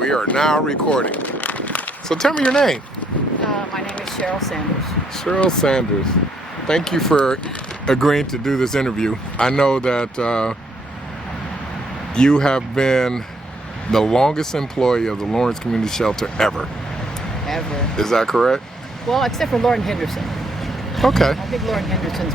We are now recording. So tell me your name. My name is Sheryl Sanders. Sheryl Sanders. Thank you for agreeing to do this interview. I know that you have been the longest employee of the Lawrence Community Shelter ever. Ever. Is that correct? Well, except for Lauren Henderson. Okay. I think Lauren Henderson's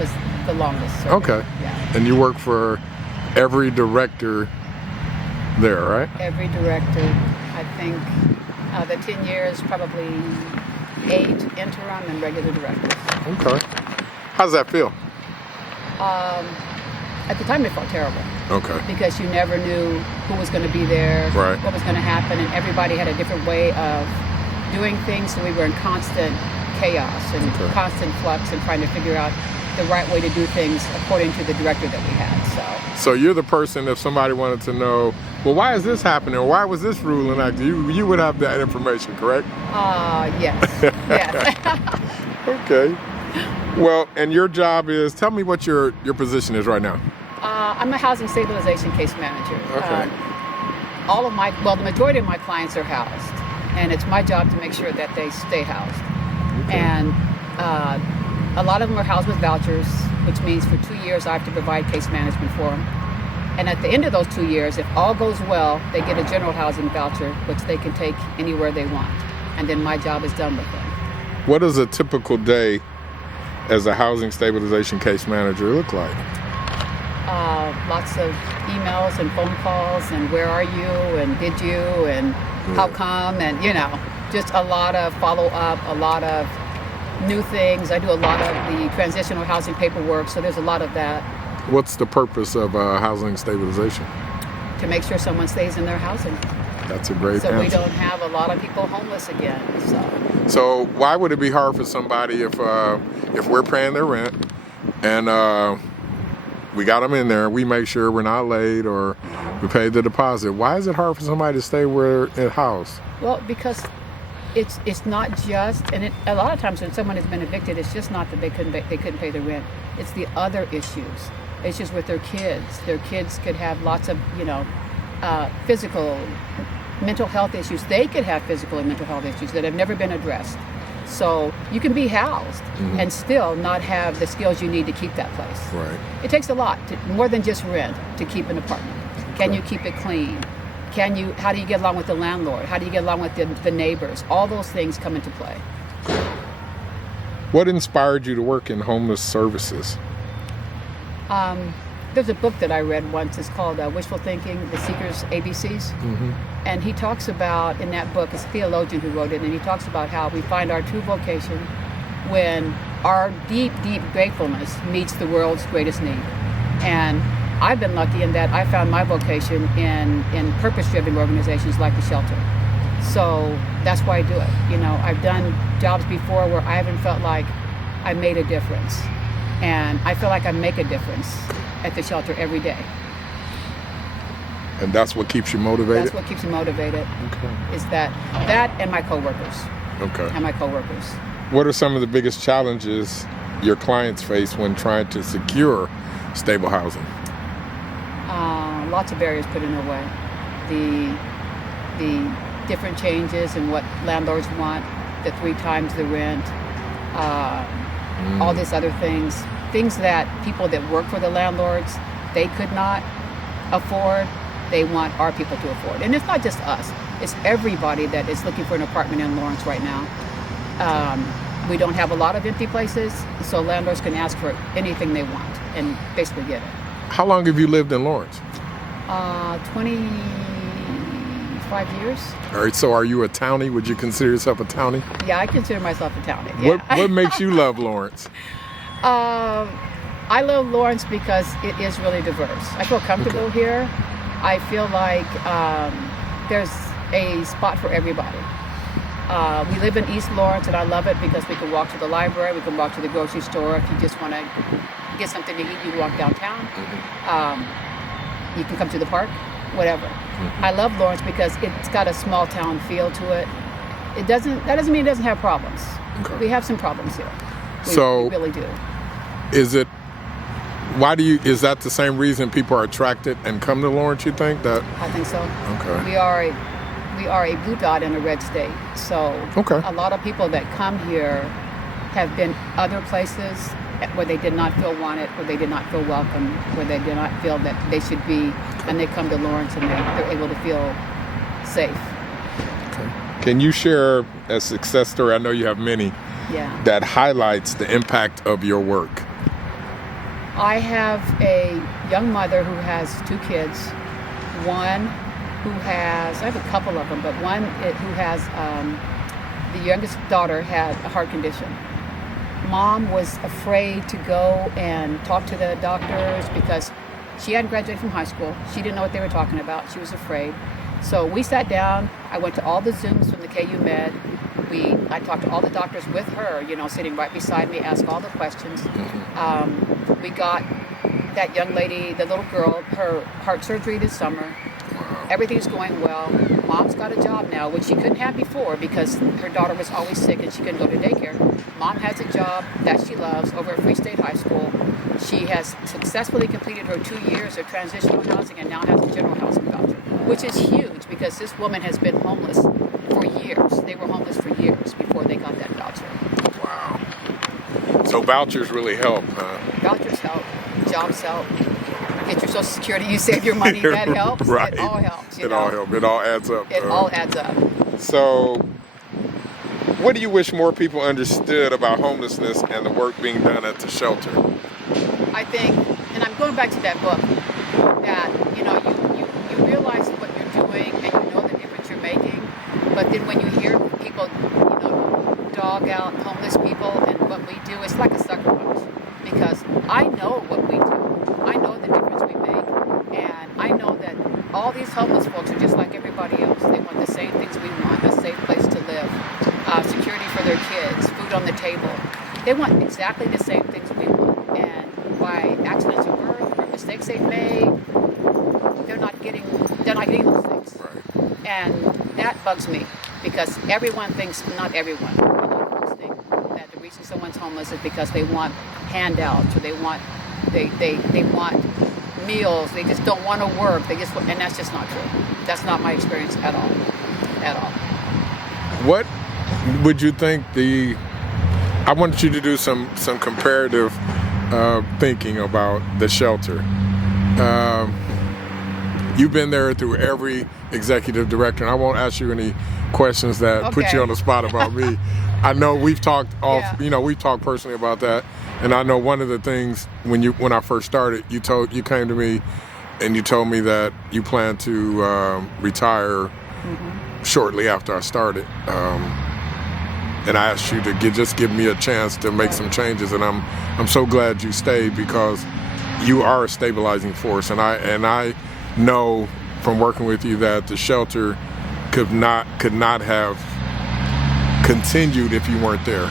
was the longest serving. Okay. Yeah. And you work for every director there, right? Every director. I think the 10 years, probably 8 interim and regular directors. Okay. How does that feel? At the time, it felt terrible. Okay. Because you never knew who was going to be there, Right. what was going to happen, and everybody had a different way of doing things, so we were in constant chaos and Okay. constant flux and trying to figure out the right way to do things according to the director that we had. So you're the person, if somebody wanted to know, well, why is this happening, or why was this rule enacted, you would have that information, correct? Yes. Yes. Okay. Well, and your job is, tell me what your position is right now. I'm a housing stabilization case manager. Okay. The majority of my clients are housed, and it's my job to make sure that they stay housed. Okay. And a lot of them are housed with vouchers, which means for 2 years I have to provide case management for them. And at the end of those 2 years, if all goes well, they get a general housing voucher, which they can take anywhere they want. And then my job is done with them. What does a typical day as a housing stabilization case manager look like? Lots of emails and phone calls and where are you and did you and how come, and just a lot of follow-up, a lot of new things. I do a lot of the transitional housing paperwork, so there's a lot of that. What's the purpose of housing stabilization? To make sure someone stays in their housing. That's a great So answer. we don't have a lot of people homeless again. So why would it be hard for somebody if we're paying their rent and we got them in there, we make sure we're not late or we paid the deposit? Why is it hard for somebody to stay where they're housed? Well, because it's not just, and a lot of times when someone has been evicted, it's just not that they couldn't pay their rent. It's the other issues with their kids. Their kids could have lots of physical, mental health issues. They could have physical and mental health issues that have never been addressed. So you can be housed and still not have the skills you need to keep that place. Right. It takes a lot, more than just rent, to keep an apartment. Can you keep it clean? How do you get along with the landlord? How do you get along with the neighbors? All those things come into play. What inspired you to work in homeless services? There's a book that I read once. It's called Wishful Thinking, The Seeker's ABCs. And he talks about, in that book, it's a theologian who wrote it, and he talks about how we find our true vocation when our deep, deep gratefulness meets the world's greatest need. And I've been lucky in that I found my vocation in purpose-driven organizations like the shelter. So that's why I do it. I've done jobs before where I haven't felt like I made a difference. And I feel like I make a difference at the shelter every day. And that's what keeps you motivated? That's what keeps me motivated. Okay. Is that and my coworkers. Okay. And my coworkers. What are some of the biggest challenges your clients face when trying to secure stable housing? Lots of barriers put in their way. The different changes in what landlords want, the 3 times the rent, all these other things that people that work for the landlords, they could not afford, they want our people to afford. And it's not just us, it's everybody that is looking for an apartment in Lawrence right now. We don't have a lot of empty places, so landlords can ask for anything they want and basically get it. How long have you lived in Lawrence? 25 years. All right, so are you a townie? Would you consider yourself a townie? Yeah, I consider myself a townie. Yeah. What makes you love Lawrence? I love Lawrence because it is really diverse. I feel comfortable here. I feel like there's a spot for everybody. We live in East Lawrence, and I love it because we can walk to the library, we can walk to the grocery store. If you just want to get something to eat, you can walk downtown. You can come to the park, whatever. I love Lawrence because it's got a small town feel to it. That doesn't mean it doesn't have problems. Okay. We have some problems here. We really do. Is that the same reason people are attracted and come to Lawrence, you think? I think so. Okay. We are we are a blue dot in a red state. So Okay. a lot of people that come here have been other places where they did not feel wanted, where they did not feel welcome, where they did not feel that they should be, and they come to Lawrence and they're able to feel safe. Okay. Can you share a success story? I know you have many. Yeah. That highlights the impact of your work. I have a young mother who has 2 kids. One who has, I have a couple of them, but one who has, the youngest daughter had a heart condition. Mom was afraid to go and talk to the doctors because she hadn't graduated from high school. She didn't know what they were talking about. She was afraid. So we sat down. I went to all the Zooms from the KU Med. I talked to all the doctors with her, sitting right beside me, asked all the questions. We got that young lady, the little girl, her heart surgery this summer. Everything's going well. Mom's got a job now, which she couldn't have before because her daughter was always sick and she couldn't go to daycare. Mom has a job that she loves over at Free State High School. She has successfully completed her 2 years of transitional housing and now has a general housing voucher, which is huge because this woman has been homeless for years. They were homeless for years before they got that voucher. Wow. So vouchers really help, huh? Vouchers help. Jobs help. Get your Social Security, you save your money, that helps. Right. It all helps. It all helps. It all adds up. It all adds up. So, what do you wish more people understood about homelessness and the work being done at the shelter? I think, and I'm going back to that book, that, you realize what you're doing and you know the difference you're making, but then when you hear people, dog out homeless people and what we do, it's like a sucker punch. Because I know what we do. I know the difference we make. And I know that all these homeless folks are just like everybody else. They want the same things we want, a safe place to live, security for their kids, food on the table. They want exactly the same things we want. And by accidents of birth or mistakes they've made, they're not getting those things. Right. And that bugs me because everyone thinks, not everyone, a lot of folks think that the reason someone's homeless is because they want handouts or they want meals. They just don't want to work. And that's just not true. That's not my experience at all. At all. What would you think I wanted you to do some comparative thinking about the shelter. You've been there through every executive director, and I won't ask you any questions that put you on the spot about me. I know we've talked we've talked personally about that, and I know one of the things when I first started, you came to me and you told me that you plan to retire shortly after I started, and I asked you to just give me a chance to make some changes, and I'm so glad you stayed because you are a stabilizing force, and I know from working with you that the shelter could not have continued if you weren't there,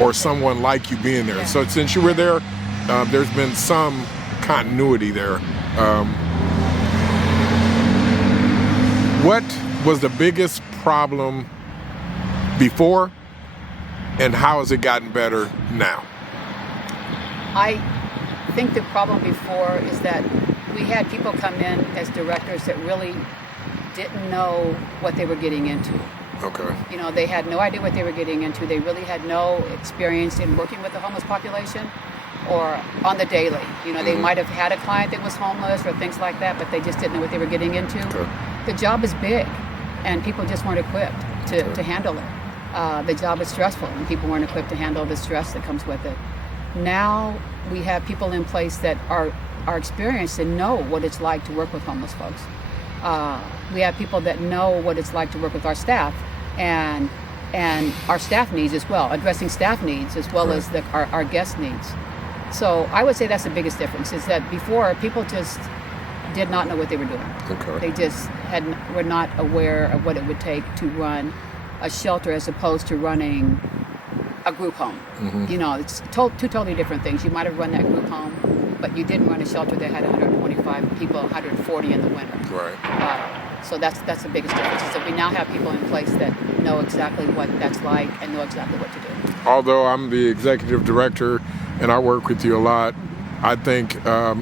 or someone like you being there. So since you were there, there's been some continuity there. What was the biggest problem before, and how has it gotten better now? I think the problem before is that we had people come in as directors that really didn't know what they were getting into. Okay. They had no idea what they were getting into. They really had no experience in working with the homeless population or on the daily. They might have had a client that was homeless or things like that, but they just didn't know what they were getting into. Okay. The job is big, and people just weren't equipped to handle it. The job is stressful, and people weren't equipped to handle the stress that comes with it. Now we have people in place that are experienced and know what it's like to work with homeless folks. We have people that know what it's like to work with our staff and our staff needs as well, addressing staff needs as well as our guest needs. So I would say that's the biggest difference, is that before people just did not know what they were doing. Okay. They just were not aware of what it would take to run a shelter as opposed to running a group home. It's two totally different things. You might have run that group home, but you didn't run a shelter that had 125 people, 140 in the winter. Right. So that's the biggest difference, is that we now have people in place that know exactly what that's like and know exactly what to do. Although I'm the executive director and I work with you a lot, I think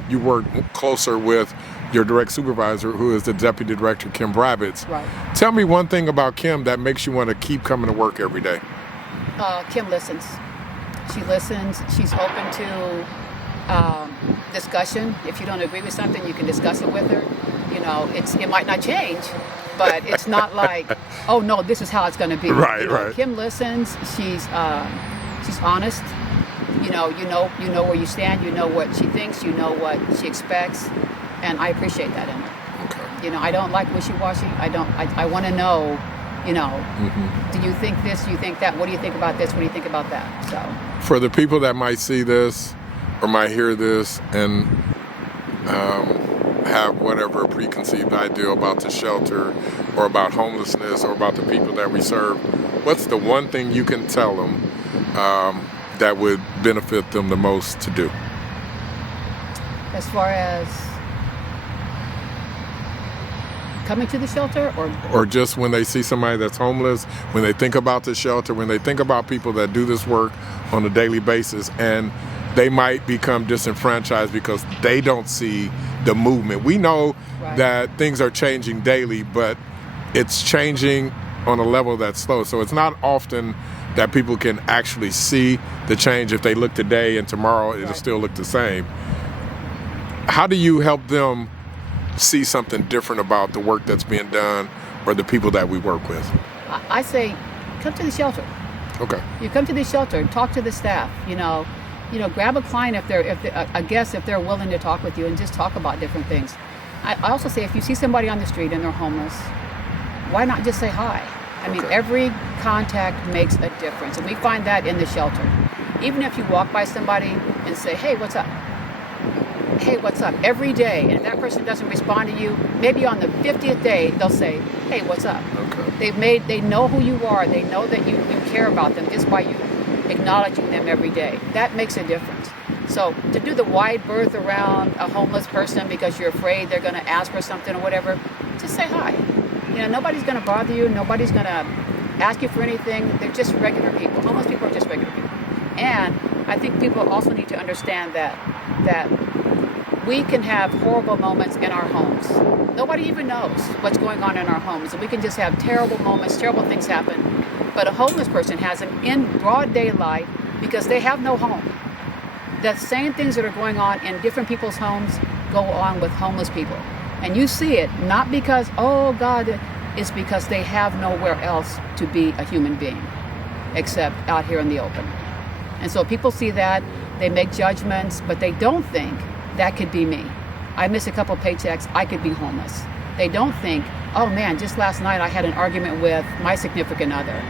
you work closer with your direct supervisor, who is the deputy director, Kim Brabitz. Right. Tell me one thing about Kim that makes you want to keep coming to work every day. Kim listens. She listens. She's open to discussion. If you don't agree with something, you can discuss it with her. You know, it might not change, but it's not like, oh no, this is how it's going to be. Right, you know, right. Kim listens. She's honest. You know where you stand. You know what she thinks. You know what she expects, and I appreciate that in her. Okay. You know, I don't like wishy-washy. I want to know. You know, do you think this? Do you think that? What do you think about this? What do you think about that? So, for the people that might see this or might hear this and have whatever preconceived idea about the shelter or about homelessness or about the people that we serve, what's the one thing you can tell them that would benefit them the most to do? as far as coming to the shelter, or just when they see somebody that's homeless, when they think about the shelter, when they think about people that do this work on a daily basis, and they might become disenfranchised because they don't see the movement. We know Right. that things are changing daily, but it's changing on a level that's slow. So it's not often that people can actually see the change. If they look today and tomorrow, it'll Right. still look the same. How do you help them see something different about the work that's being done or the people that we work with? I say, come to the shelter. Okay. You come to the shelter, talk to the staff. You know, grab a client if a guest if they're willing to talk with you and just talk about different things. I also say if you see somebody on the street and they're homeless, why not just say hi? I mean, Okay. every contact makes a difference, and we find that in the shelter. Even if you walk by somebody and say, "Hey, what's up?" Hey, what's up? Every day, and if that person doesn't respond to you, maybe on the 50th day, they'll say, "Hey, what's up?" Okay. They know who you are. They know that you care about them just by you acknowledging them every day. That makes a difference. So to do the wide berth around a homeless person because you're afraid they're going to ask for something or whatever, just say hi. You know, nobody's going to bother you. Nobody's going to ask you for anything. They're just regular people. Homeless people are just regular people. And I think people also need to understand that we can have horrible moments in our homes. Nobody even knows what's going on in our homes. And we can just have terrible moments, terrible things happen. But a homeless person has them in broad daylight because they have no home. The same things that are going on in different people's homes go on with homeless people. And you see it, not because, oh God, it's because they have nowhere else to be a human being except out here in the open. And so people see that, they make judgments, but they don't think that could be me. I miss a couple paychecks, I could be homeless. They don't think, oh man, just last night I had an argument with my significant other.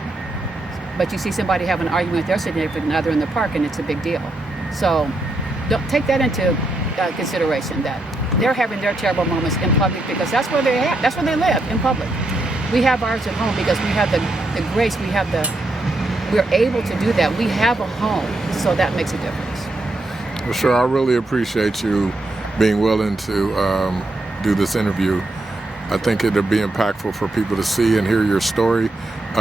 But you see somebody have an argument with their significant other in the park and it's a big deal. So don't take that into consideration, that they're having their terrible moments in public because that's where they live, in public. We have ours at home because we have the grace, we're able to do that. We have a home, so that makes a difference. Well, sure. I really appreciate you being willing to do this interview. I think it'll be impactful for people to see and hear your story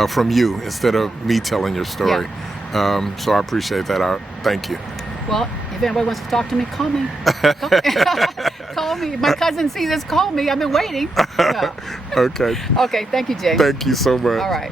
from you instead of me telling your story. Yeah. So I appreciate that. Thank you. Well, if anybody wants to talk to me, call me. Call me. If my cousin sees this, call me. I've been waiting. Yeah. Okay. Okay, thank you, James. Thank you so much. All right.